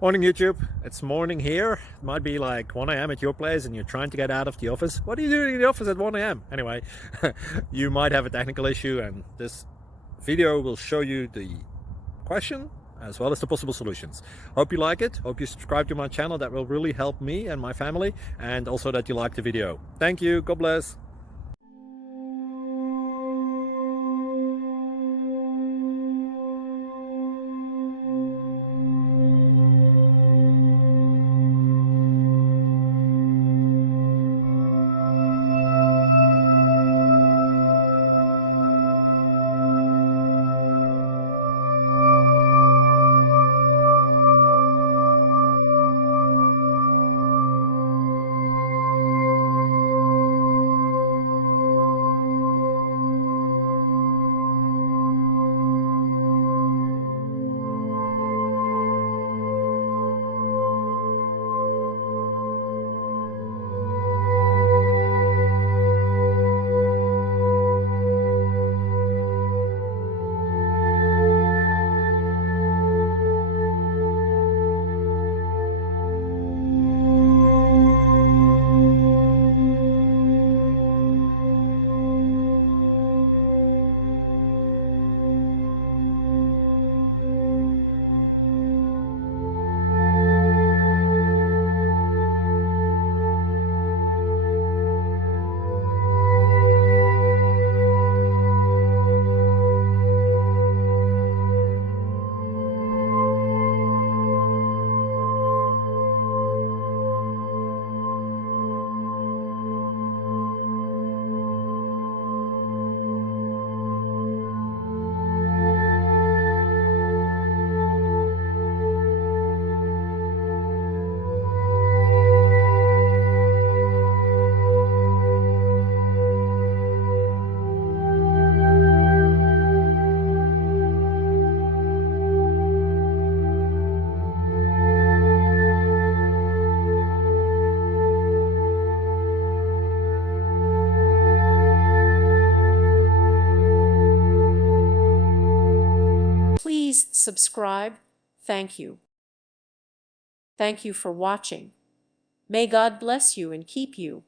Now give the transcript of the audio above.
Morning YouTube, it's morning here. It might be like 1 a.m. at your place and you're trying to get out of the office. What are you doing in the office at 1 a.m.? Anyway, you might have a technical issue and this video will show you the question as well as the possible solutions. Hope you like it, hope you subscribe to my channel. That will really help me and my family, and also that you like the video. Thank you, God bless. Please subscribe. Thank you. Thank you for watching. May God bless you and keep you.